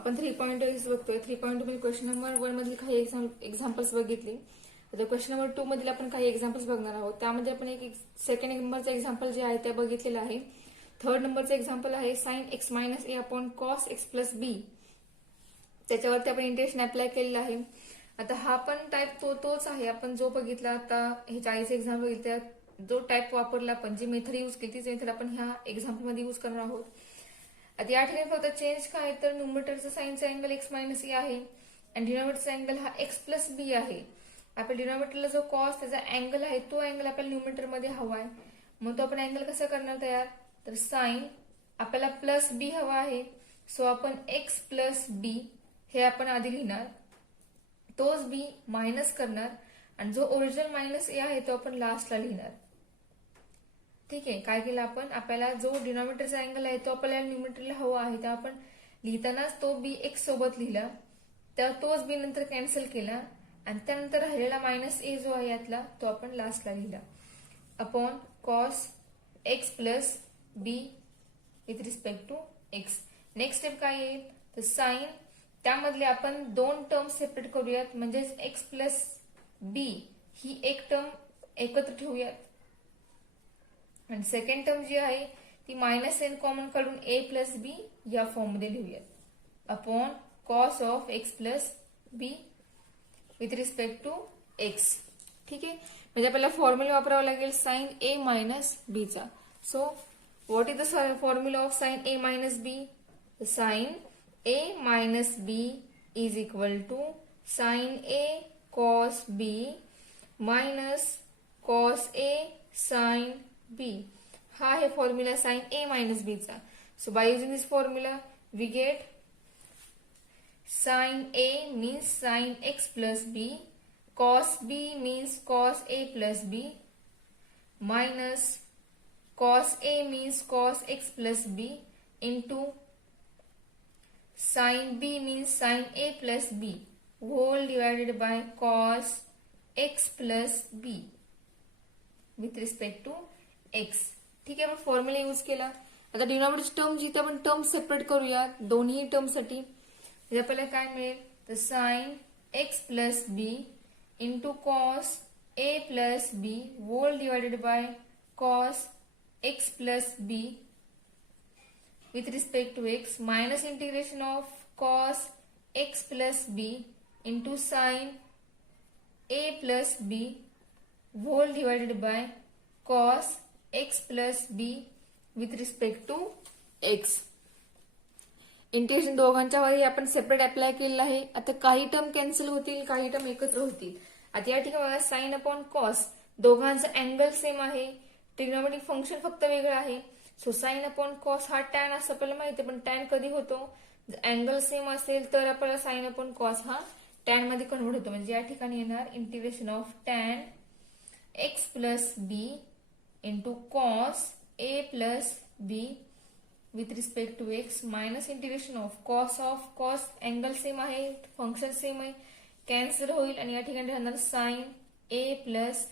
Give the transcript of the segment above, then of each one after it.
आपण 3.2 बघतोय. 3.2 question number 1 मधील काही एक्झाम्पल्स बघितली. आता क्वेश्चन नंबर 2 मधील आपण काही एक्झाम्पल्स बघणार आहोत. त्यामध्ये आपण एक सेकंड नंबरचा एक्झाम्पल जे आहे ते बघितलेलं आहे. थर्ड नंबरचं एक्झाम्पल आहे साइन एक्स मायनस ए अपॉन कॉस एक्स प्लस बी. त्याच्यावरती आपण इंटिग्रेशन अप्लाय केलेलं आहे. आता हा पण टाईप तोच आहे आपण जो बघितला आता हे 40 एक्झाम बघितल्या. जो टाईप वापरला आपण जी मेथड यूज केली तीच मेथड आपण ह्या एक्झाम्पल मध्ये यूज करणार आहोत. आता या ठिकाणी फक्त चेंज काय तर न्यूमरेटरचा साइनचा अँगल एक्स मायनस ए आहे आणि डिनॉमिनेटरचा अँगल हा एक्स प्लस बी आहे. आपल्या डिनॉमिनेटरला जो कॉस त्याचा अँगल आहे तो अँगल आपल्याला न्यूमरेटर मध्ये हवा आहे. मग तो आपण अँगल कसा करणार तयार तर साइन आपल्याला प्लस बी हवा आहे. सो आपण एक्स प्लस बी हे आपण आधी लिहिणार, तोच बी मायनस करणार आणि जो ओरिजिनल मायनस ए आहे तो आपण लास्टला लिहिणार. ठीक आहे. काय केलं आपण आपल्याला जो डिनॉमिनेटरचा अँगल आहे तो आपल्याला न्यूमरेटरला हवा आहे, तर आपण लिहितानाच तो बी एक्स सोबत लिहिला, तर तोच बी नंतर कॅन्सल केला आणि त्यानंतर राहिलेला मायनस ए जो आहे यातला तो आपण लास्टला लिहिला upon cos x plus b with respect to x. Next step काय येईल तर साइन त्यामधले आपण दोन टर्म सेपरेट करूयात, म्हणजेच एक्स प्लस बी ही एक टर्म एकत्र ठेवूयात आणि सेकंड टर्म जी आहे ती मायनस एन कॉमन काढून ए प्लस बी या फॉर्म मध्ये लिहूयात upon cos of x plus b with respect to x. ठीक आहे. म्हणजे आपल्याला फॉर्म्युला वापरावा लागेल साइन ए मायनस बी चा. So what is the formula of sine A minus B? Sine A minus B is equal to sine A cos B minus cos A sine B. हा आहे formula sine A minus B चा. So by using this formula we get sin A means sin x plus b, cos B means cos A plus b, minus cos A means cos x plus b into sin B means sin A plus b whole divided by cos x plus b with respect to x. ठीक आहे. आपण formula use केला. आता denominator term जिथे आपण term separate करूया दोन्ही term साठी. आपल्याला काय मिळेल तर sine x plus B into cos a plus b whole divided by cos x plus b with respect to x minus integration of cos x plus B into sine A plus b whole divided by cos x plus b with respect to x. Integration दोघांच्या वरी आपण separate apply केलेलं आहे. आता काही term cancel होतील, काही term एकत्र होतील. आता या ठिकाणी बघा साइन अपॉन कॉस दोघांचा अँगल सेम आहे, ट्रिग्नोमेट्रिक फंक्शन फक्त वेगळं आहे. सो साइन अपॉन कॉस हा टॅन असं आपल्याला माहिती आहे, पण टॅन कधी होतो अँगल सेम असेल तर आपल्याला साइन अपॉन कॉस हा टॅन मध्ये कन्वर्ट होतो. म्हणजे या ठिकाणी येणार integration of tan x plus B into cos a plus b with respect to x minus integration of cos angle same आहे, फंक्शन सेम आहे, कॅन्सल होईल आणि या ठिकाणी राहणार sine A plus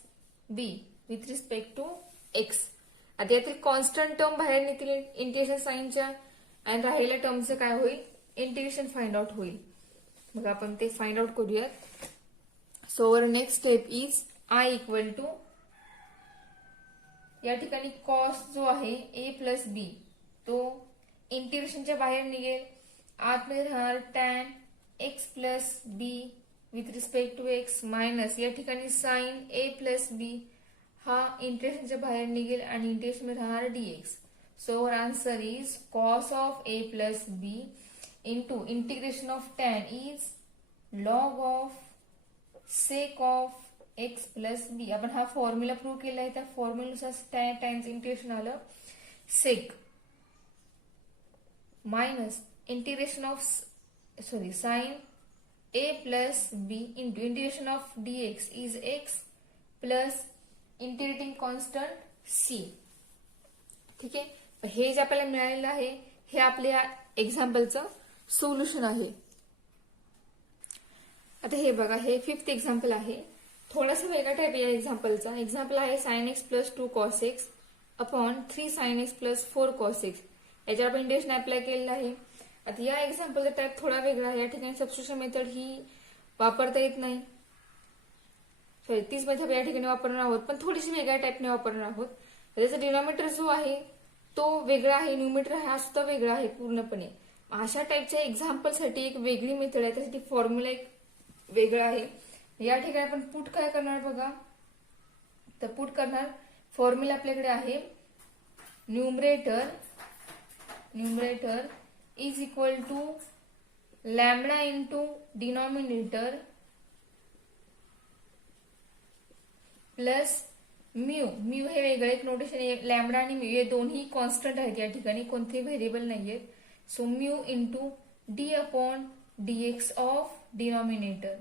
b with respect to x. आता यातील constant term बाहेर निघतील इंटिग्रेशन साइनच्या आणि राहिलेल्या टर्मचं काय होईल इंटिग्रेशन फाइंड आउट होईल. मग आपण ते फाइंड आउट करूयात. So our next step is I equal to या ठिकाणी कॉस जो आहे ए प्लस बी तो इंटिग्रेशनच्या बाहेर निघेल. आतमध्ये राहणार tan x plus b with respect to x minus या ठिकाणी साइन ए प्लस बी हा इंटिग्रेशनच्या बाहेर निघेल आणि इंटिग्रेशन मध्ये राहणार d x. So our answer is cos of A plus B into integration of tan is log of sec of x plus B. आपण हा फॉर्म्युला प्रूव्ह केला आहे, त्या फॉर्म्युलानुसार टॅनचं इंटिग्रेशन आलं sec minus integration of sine A plus B into integration of d x is x plus integrating constant C. ठीक आहे. हे जे आपल्याला मिळालेलं आहे हे आपल्या एक्झाम्पलचं सोल्युशन आहे. आता हे बघा हे 5th एक्झाम्पल आहे. थोडासा वेगळा टाईप या एक्झाम्पलचा. एक्झाम्पल आहे sine x plus 2 cos x upon 3 sine x plus 4 cos x. याच्यावर आपण इंटिग्रेशन अप्लाय केलेलं आहे. आता या एक्झाम्पलचा टाईप थोडा वेगळा आहे. या ठिकाणी सबस्टिट्यूशन मेथड ही वापरता येत नाही. सॉरी, तीच मेथड या ठिकाणी वापरणार आहोत, पण थोडीशी वेगळ्या टाईपने वापरणार आहोत. त्याचा डिनॉमिनेटर जो आहे तो वेगळा आहे, न्यूमिनेटर हा सुद्धा वेगळा आहे पूर्णपणे. अशा टाईपच्या एक्झाम्पलसाठी एक वेगळी मेथड आहे, त्यासाठी फॉर्म्युला एक वेगळा आहे. या ठिकाणी आपण पुट काय करणार बघा, तर पुट करणार फॉर्म्युला आपल्याकडे आहे numerator is equal to lambda into denominator plus mu. Mu हे वेगळं एक नोटेशन आहे. लॅम्बडा आणि म्यू हे दोन्ही कॉन्स्टंट आहेत, या ठिकाणी कोणतेही व्हेरिएबल नाहीयेत. So mu into d upon dx of denominator.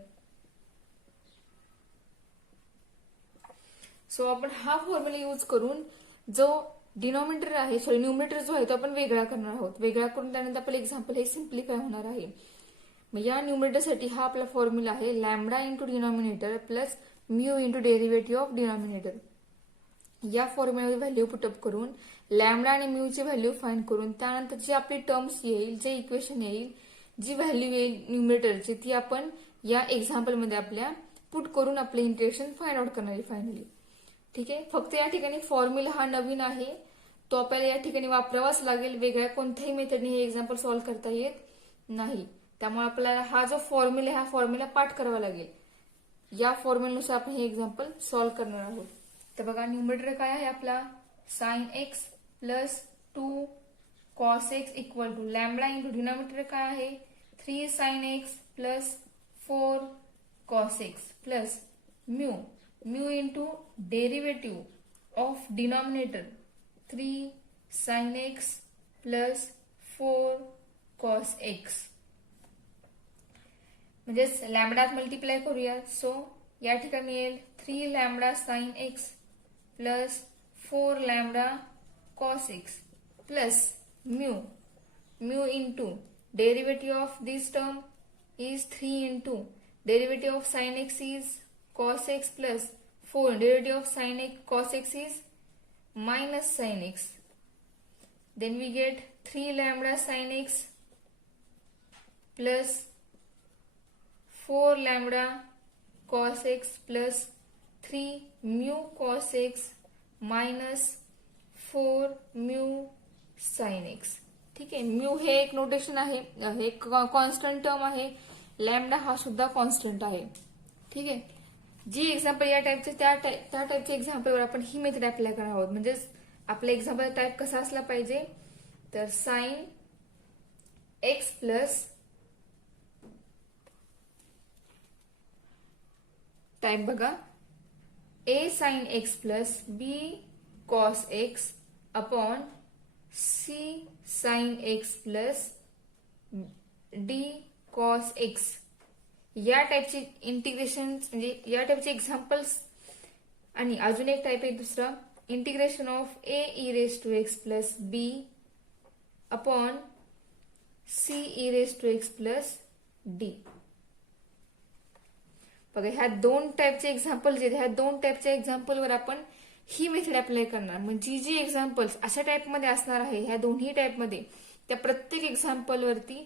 So आपण हा फॉर्म्युला यूज करून जो डिनॉमिनेटर आहे, सॉरी न्यूमरेटर जो आहे तो आपण वेगळा करणार आहोत. वेगळा करून त्यानंतर आपलं एक्झाम्पल हे सिम्प्लिफाय होणार आहे. मग या न्यूमरेटरसाठी हा आपला फॉर्म्युला आहे lambda into denominator plus mu into derivative of denominator. या फॉर्म्युलामध्ये व्हॅल्यू पुटअप करून लॅम्बडा आणि म्यूची व्हॅल्यू फाइंड करून त्यानंतर जी आपली टर्म्स येईल, जे इक्वेशन येईल, जी व्हॅल्यू येईल न्यूमरेटरची, ती आपण या एक्झाम्पलमध्ये आपल्या पुट करून आपले इंटिग्रेशन फाइंड आउट करणार आहे फायनली. ठीक आहे. फक्त या ठिकाणी फॉर्म्युला हा नवीन आहे, तो आपल्याला या ठिकाणी वापरावाच लागेल. वेगळ्या कोणत्याही मेथडने हे एक्झाम्पल सॉल्व्ह करता येत नाही. त्यामुळे आपल्याला हा जो फॉर्म्युला आहे हा फॉर्म्युला पाठ करावा लागेल. या फॉर्म्युलानुसार आपण हे एक्झाम्पल सॉल्व्ह करणार आहोत. तर बघा न्यूमरेटर काय आहे आपला sine x plus 2 cos x equal to lambda into denominator काय आहे 3 sine x plus 4 cos x plus mu into derivative of denominator 3 sine x plus 4 cos x. म्हणजेच लॅम्बडात मल्टिप्लाय करूया. सो या ठिकाणी येईल 3 lambda sine x plus 4 lambda cos x plus mu into derivative of this term is 3 into derivative of sine x is cos x plus 4 derivative of sin x cos x is minus sin x. Then we get 3 lambda sin x plus 4 lambda cos x plus 3 mu cos x minus 4 mu sin x. ठीक आहे. Mu हे एक notation आहे, हे constant term आहे. Lambda हा सुद्धा constant आहे. ठीक आहे. जी एक्झाम्पल या टाईपचे त्या टाईपच्या एक्झाम्पलवर आपण ही मेथड अप्लाय करणार आहोत. म्हणजेच आपला एक्झाम्पल टाईप कसा असला पाहिजे तर साइन एक्स प्लस टाईप बघा A sine x plus B cos x upon C sine x plus D cos x. या टाईपचे इंटिग्रेशन म्हणजे या टाईपचे एक्झाम्पल्स. आणि अजून एक टाईप आहे दुसरा integration of a e raise to x plus b upon c e raise to x plus d. बघा ह्या दोन टाईपचे एक्झाम्पल जे ह्या दोन टाईपच्या एक्झाम्पलवर आपण ही मेथड अप्लाय करणार. म्हणजे जी एक्झाम्पल्स अशा टाईपमध्ये असणार आहे ह्या दोन्ही टाईपमध्ये त्या प्रत्येक एक्झाम्पलवरती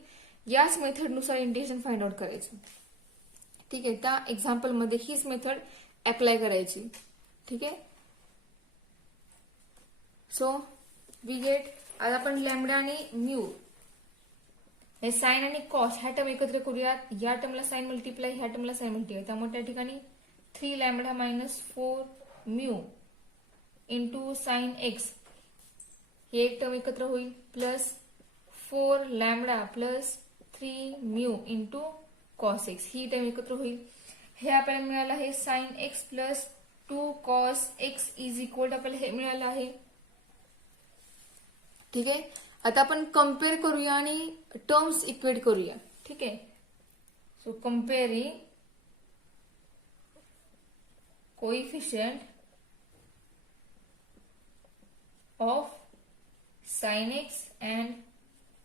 याच मेथडनुसार इंटिग्रेशन फाइंड आउट करायचं. ठीक आहे. त्या एक्झाम्पल मध्ये हीच मेथड अप्लाय करायची. ठीक आहे. सो वी गेट आज आपण लॅम्बडा आणि म्यू हे साइन आणि कॉस ह्या टर्म एकत्र करूयात. या टर्मला साइन मल्टिप्लाय, ह्या टर्मला साइन मल्टिप्लाय. त्यामुळे त्या ठिकाणी 3 lambda minus 4 mu into sine x हे एक टर्म एकत्र होईल plus 4 lambda plus 3 mu into cos x ही टर्म एकत्र होईल. हे आपल्याला मिळालं आहे sine x plus 2 cos x is equal आपल्याला हे मिळालं आहे. ठीक आहे. आता आपण कम्पेअर करूया आणि टर्म्स इक्वेट करूया. ठीक आहे. So comparing coefficient of sine x and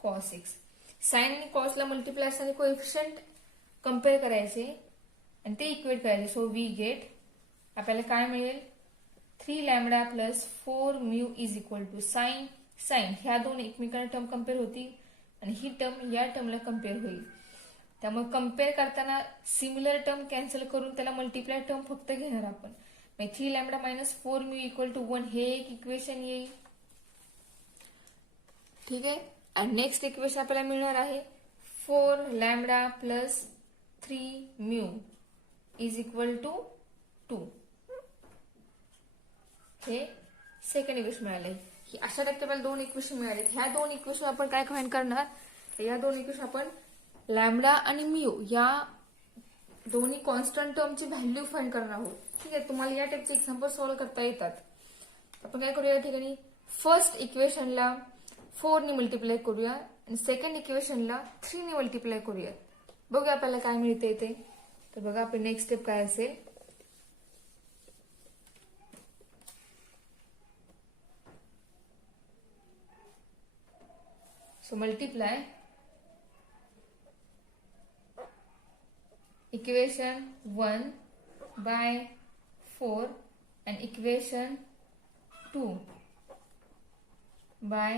cos x. Sine आणि कॉसला मल्टिप्लाय असताना कोइफिशियंट कम्पेअर करायचे आणि ते इक्वेट करायचे. सो वी गेट आपल्याला काय मिळेल 3 lambda plus 4 mu is equal to sine ह्या दोन एकमेकांना टर्म कम्पेअर होती आणि ही टर्म या टर्मला कम्पेअर होईल. त्यामुळे कम्पेअर करताना सिमिलर टर्म कॅन्सल करून त्याला मल्टिप्लाय टर्म फक्त घेणार आपण. 3 lambda minus 4 mu equal to 1 हे एक इक्वेशन येईल. ठीक आहे. आणि नेक्स्ट इक्वेशन आपल्याला मिळणार आहे 4 lambda plus 3 mu is equal to 2. हे सेकंड इक्वेशन मिळाले. अशा टाइपचे आपल्याला 2 इक्वेशन मिळाले. ह्या 2 इक्वेशन आपण काय फाइंड करणार, या 2 इक्वेशन आपण लॅम्बडा आणि म्यू या दोन्ही कॉन्स्टंट टर्मची व्हॅल्यू फाइंड करणार आहोत. ठीक आहे. तुम्हाला या टाइपचे एक्झाम्पल सॉल्व्ह करता येतात. आपण काय करूया या ठिकाणी, फर्स्ट इक्वेशनला 4 ने मल्टिप्लाय करूया आणि सेकंड इक्वेशनला 3 ने मल्टिप्लाय करूया. बघूया आपल्याला काय मिळते ते. तर बघा आपली नेक्स्ट स्टेप काय असेल. So multiply equation 1 by 4 and equation 2 by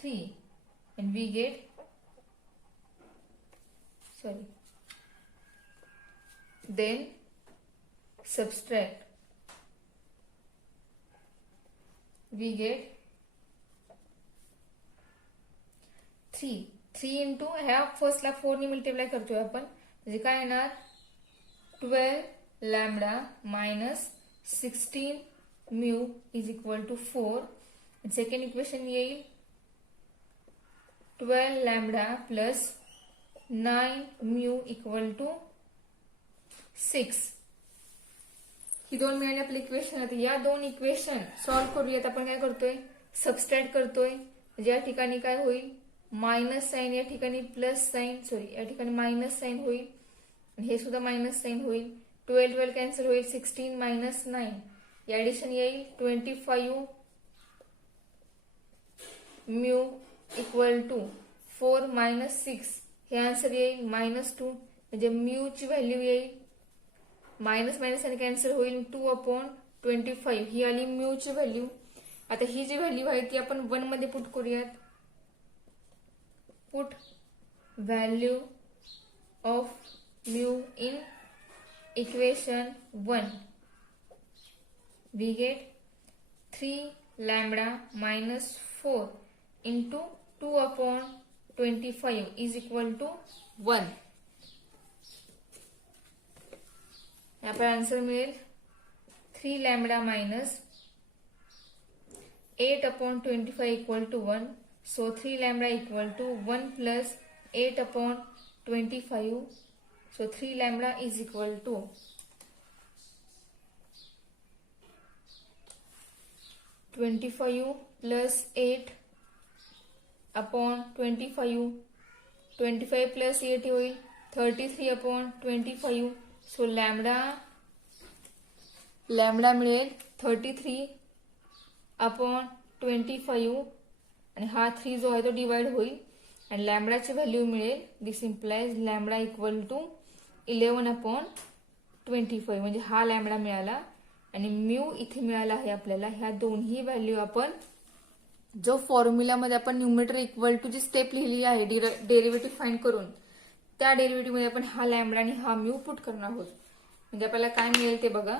3 and we get, then subtract, we get 3 into ह्या फर्स्टला 4 ने मल्टिप्लाय करतोय आपण, म्हणजे काय येणार 12 lambda minus 16 mu is equal to 4. Second equation येईल 12 lambda plus 9 mu equal to 6. ही 2 मिळाली आपली इक्वेशन. आता या 2 इक्वेशन सॉल्व्ह करूयात. आपण काय करतोय, सबस्ट्रॅक्ट करतोय. म्हणजे या ठिकाणी काय होईल, मायनस साइन, या ठिकाणी प्लस साइन, या ठिकाणी मायनस साइन होईल आणि हे सुद्धा मायनस साइन होईल. 12 कॅन्सल होईल, 16 मायनस 9 ऍडिशन येईल 25 म्यू इक्वल टू 4 मायनस 6. हे आन्सर येईल -2. म्हणजे म्यू ची व्हॅल्यू येईल मायनस मायनस आणि कॅन्सल होईल 2/25. ही आली म्यू ची व्हॅल्यू. आता ही जी व्हॅल्यू आहे ती आपण 1 मध्ये पुट करूयात. Put value of mu in equation 1. We get 3 lambda minus 4 into 2/25 is equal to 1. यहाँ पर आंसर मिळेल 3 lambda minus 8/25 equal to 1. So 3 lambda equal to 1 plus 8/25. So 3 lambda is equal to 25 plus 8/25. 25 plus 8 होईल 33/25. So lambda मिळेल 33/25 आणि हा 3 जो आहे तो divide होईल आणि लॅम्बडाची व्हॅल्यू मिळेल, दिस इम्प्लाइज लॅम्बडा इक्वल टू 11/25. म्हणजे हा लॅम्बडा मिळाला आणि म्यू इथे मिळाला आहे आपल्याला. ह्या दोन्ही व्हॅल्यू आपण जो फॉर्म्युलामध्ये आपण न्यूमरेटर इक्वल टू जी स्टेप लिहिली आहे डेरिव्हेटिव्ह फाइंड करून, त्या डेरिव्हेटिव्ह मध्ये आपण हा लॅम्बडा आणि हा म्यू पुट करणार आहोत. म्हणजे आपल्याला काय मिळेल ते बघा.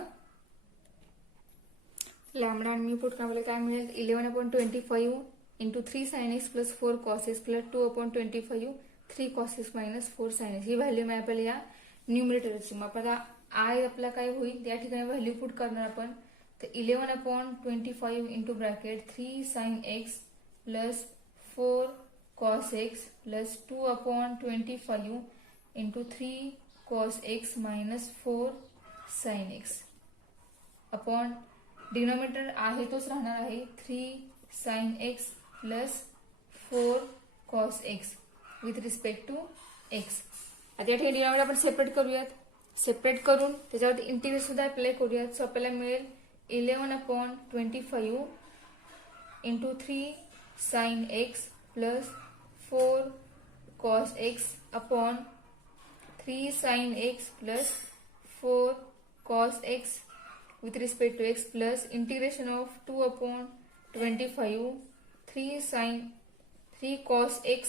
लॅम्बडा आणि म्यू पुट करण्याला काय मिळेल 11/25 into 3 sin x plus 4 cos x plus 2/25 3 cos x minus 4 sin x. ही व्हॅल्यू मिळेल आपल्याला या न्यूमरेटरची. मग आपल्याला आय आपला काय होईल, या ठिकाणी व्हॅल्यू पुट करणार आपण. तर 11/25 into bracket 3 sin x plus 4 cos x plus 2/25 into 3 cos x minus 4 sin x upon denominator आहे तोच राहणार आहे 3 sin x plus 4 cos x with respect to x. आता या ठिकाणी डिनॉमिनेटर आपण सेपरेट करूयात. सेपरेट करून त्याच्यावरती इंटिग्रेशन सुद्धा अप्लाय करूयात. सो आपल्याला मिळेल 11/25 into 3 sin x plus 4 cos x upon 3 sin x plus 4 cos x with respect to x plus integration of 2/25 3 cos x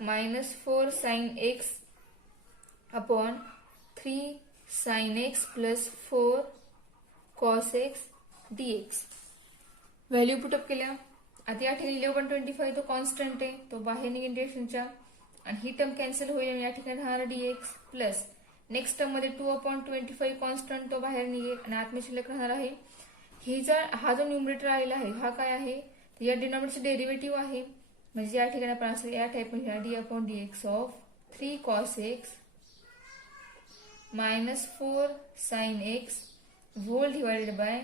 minus 4 sine x upon 3 sine x plus 4 cos x dx. Value put up केल्या. आता या ठिकाणी 11.25 तो constant आहे, तो बाहेर निघेल इंटिग्रेशनच्या, आणि ही टर्म कॅन्सल होईल आणि या ठिकाणी राहणार dx प्लस नेक्स्ट टर्म मध्ये 2/25 कॉन्स्टंट तो बाहेर निघेल आणि आतमध्ये शिल्लक राहणार आहे. हा जो न्यूमरेटर आलेला आहे हा काय आहे, तर या डिनॉमिनेटरचे डेरिव्हेटिव्ह आहे, म्हणजे या ठिकाणी आपण असं या टाइप मध्ये d/dx of 3 cos x minus 4 sine x whole divided by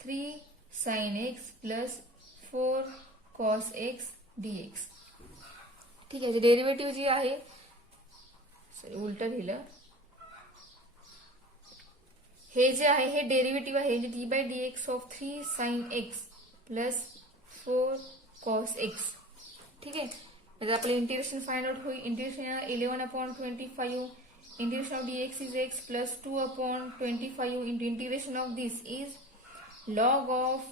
3 sine x plus 4 cos x dx. ठीक आहे, डेरिव्हेटिव्ह जी आहे, सॉरी उलट लिहिलं, हे जे आहे हे डेरिव्हेटिव्ह आहे d/dx of 3 sine x plus 4 cos x. ठीक आहे, म्हणजे आपलं इंटिग्रेशन फाइंड आउट होईल. Integration 11/25 integration of dx is x plus 2/25 into integration of this is log of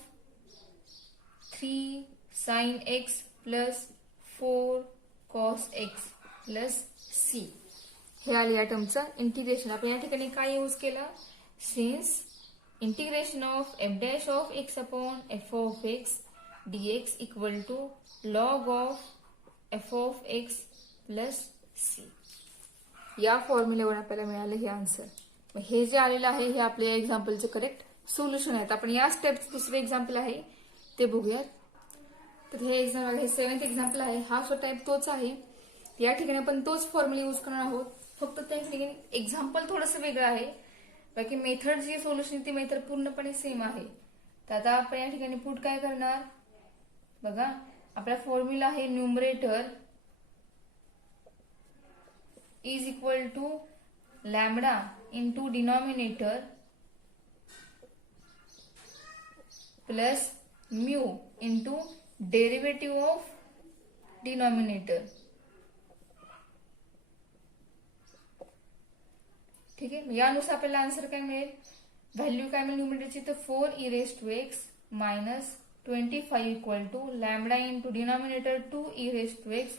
3 sine x plus 4 cos x plus c. हे आले या टर्मचं integration. आपण या ठिकाणी काय यूज केलं, since integration of f' of x upon f of x dx equal to log of f of x plus c. या फॉर्म्युल्यावर आपल्याला मिळालं हे आन्सर. हे जे आलेलं आहे हे आपल्या एक्झाम्पलचं करेक्ट सोल्युशन आहे. आपण या स्टेपचं दुसरं एक्झाम्पल आहे ते बघूयात. तर हे एक्झाम्पल, हे 7th एक्झाम्पल आहे. हा जो टाइप तोच आहे. या ठिकाणी आपण तोच फॉर्म्युला यूज करणार आहोत, फक्त त्या ठिकाणी एक्झाम्पल थोडंसं वेगळं आहे, बाकी मेथड जी सोल्युशन ती मेथड पूर्णपणे सेम आहे. तर आता आपण या ठिकाणी पुट काय करणार बघा, आपला फॉर्म्युला आहे numerator is equal to lambda into denominator plus mu into derivative of denominator. ठीक आहे, यानुसार आपल्याला आन्सर काय मिळेल, व्हॅल्यू काय मिळेल न्यूमरेटरची, तर 4e⁻x minus 25 equal to lambda into denominator 2e⁻x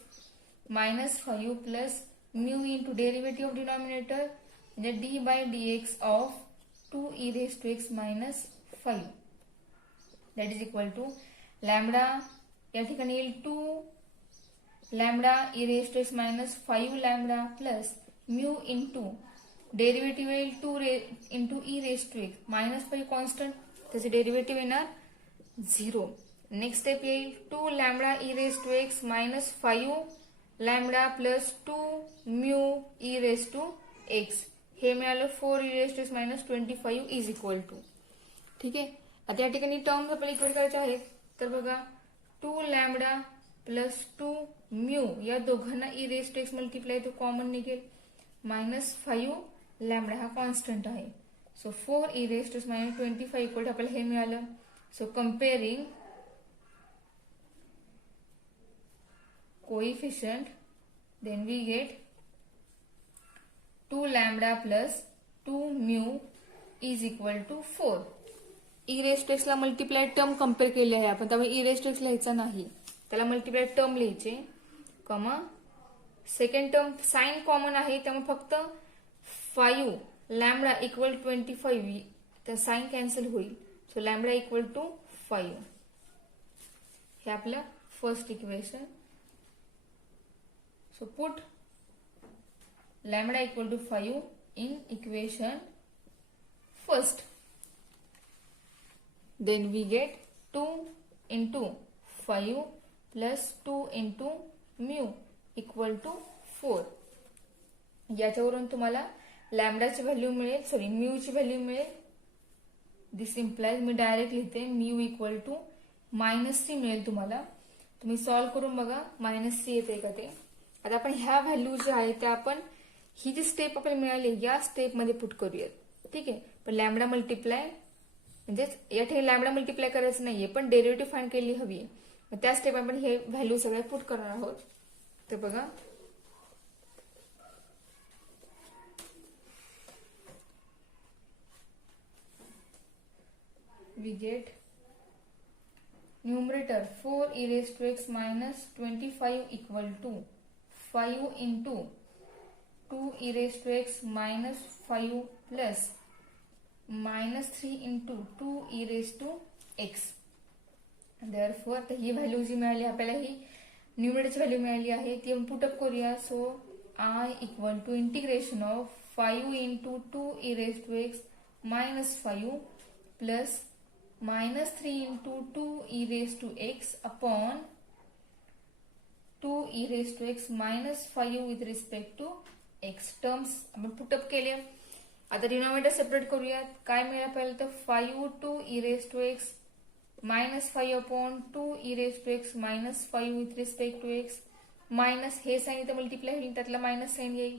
minus 5 plus mu into derivative of denominator म्हणजे d/dx of 2e⁻x minus 5 that is equal to lambda या ठिकाणी येईल 2 lambda e⁻x minus 5 lambda plus mu into derivative येईल 2 into e⁻x minus 5 constant, त्याचे derivative येणार 0. Next step येईल 2 lambda e⁻x minus 5 lambda plus 2 mu e⁻x. हे मिळालं 4e⁻x minus 25 is equal to. ठीक आहे, आता या ठिकाणी टर्म्स आपल्याला इक्वेट करायचे आहेत. तर बघा 2 लॅमडा प्लस 2 म्यू या दोघांना e⁻x मल्टिप्लाय तो कॉमन निघेल मायनस 5 लॅमडा हा कॉन्स्टंट आहे. So 4e⁻x minus 25 equal to आपल्याला हे मिळालं. So comparing coefficient then we get 2 lambda plus 2 mu is equal to 4. e⁻x ला मल्टिप्लाय टर्म कम्पेअर केली आहे आपण, त्यामुळे e⁻x लिहायचा नाही, त्याला मल्टिप्लाय टर्म लिहायचे, comma second term sine common आहे त्यामुळे फक्त 5 लॅमडा इक्वल 25 तर साइन कॅन्सल होईल. So lambda equal to 5. हे आपलं first equation. So put lambda equal to 5 in equation first. Then we get 2 into 5 plus 2 into mu equal to 4. याच्यावरून तुम्हाला लॅमडाची value मिळेल, सॉरी म्यूची व्हॅल्यू मिळेल. दिस इम्प्लाइज मी direct लिहिते mu equal to -c मिळेल तुम्हाला. तुम्ही सॉल्व्ह करून बघा -c येते का ते. आता आपण ह्या व्हॅल्यू ज्या आहेत त्या आपण ही जी स्टेप आपल्याला मिळाली या स्टेप मध्ये पुट करूयात. ठीक आहे, पण लॅमडा मल्टिप्लाय म्हणजे या ठिकाणी लॅमडा मल्टिप्लाय करायचं नाहीये, पण डेरिव्हेटिव्ह फाइंड केली हवी आहे. मग त्या स्टेप आपण हे व्हॅल्यू सगळ्या पुट करणार आहोत. तर बघा we get numerator 4e⁻x minus 25 equal to 5 into 2 e raised to x minus 5 plus minus 3 into 2 e raised to x. Therefore तर ही व्हॅल्यू जी मिळाली आपल्याला, ही न्यूमरेटरची व्हॅल्यू मिळाली आहे, ती आपण पुटअप करूया. So I equal to integration of 5 into 2 e raised to x minus 5 plus minus 3 into 2 e raised to x upon 2 e raised to x minus 5 with respect to x. Terms आपण put up केले. आता denominator separate करूयात. काय मिळालं आपल्याला, तर 5 2 e raised to x minus 5 upon 2 e raised to x minus 5 with respect to x minus हे sign इथं मल्टिप्लाय होईल, त्यातला मायनस साइन येईल.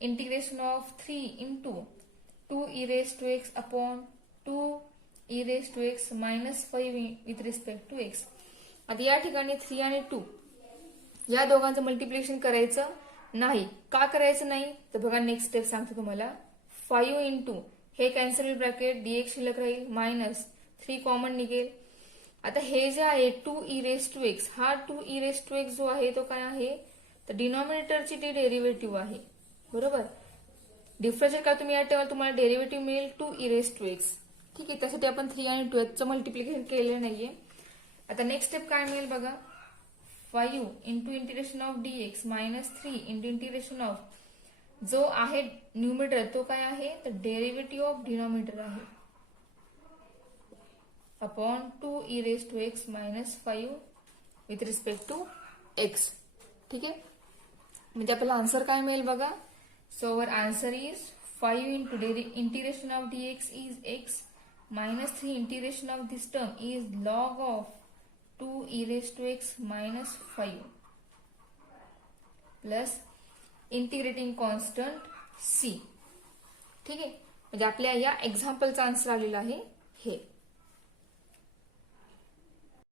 Integration of 3 into 2 e raised to x upon 2 e raised to x minus 5 with respect to x. आता या ठिकाणी 3 आणि 2 या दोघांचं मल्टिप्लिकेशन करायचं नाही. का करायचं नाही तर बघा, नेक्स्ट स्टेप सांगते तुम्हाला. 5 into हे कॅन्सल होईल, ब्रॅकेट dx शिल्लक राहील, मायनस 3 कॉमन निघेल. आता हे जे आहे 2 e raised to x, हा 2 e raised to x जो आहे तो काय आहे, तर डिनॉमिनेटरची ती डेरिव्हेटिव्ह आहे. बरोबर, डिफरन्शियल का तुम्ही या टेबल तुम्हाला डेरिव्हेटिव्ह मिळेल 2 e raised to x. ठीक आहे, त्यासाठी आपण 3 आणि 2 चं मल्टिप्लिकेशन केलेलं नाहीये. आता नेक्स्ट स्टेप काय मिळेल बघा, 5 into integration of dx minus 3 into integration of जो आहे न्यूमरेटर तो काय आहे, तर डेरिव्हेटिव्ह ऑफ डिनॉमिनेटर आहे upon 2 e raised to x minus 5 with respect to x. ठीक आहे, म्हणजे आपल्याला आन्सर काय मिळेल बघा. So our answer is 5 into integration of dx is x minus 3 integration of this term is log of 2 e raised to x minus 5 plus integrating constant c. ठीक आहे, म्हणजे आपल्या या एक्झाम्पलचा आन्सर आलेला आहे हे.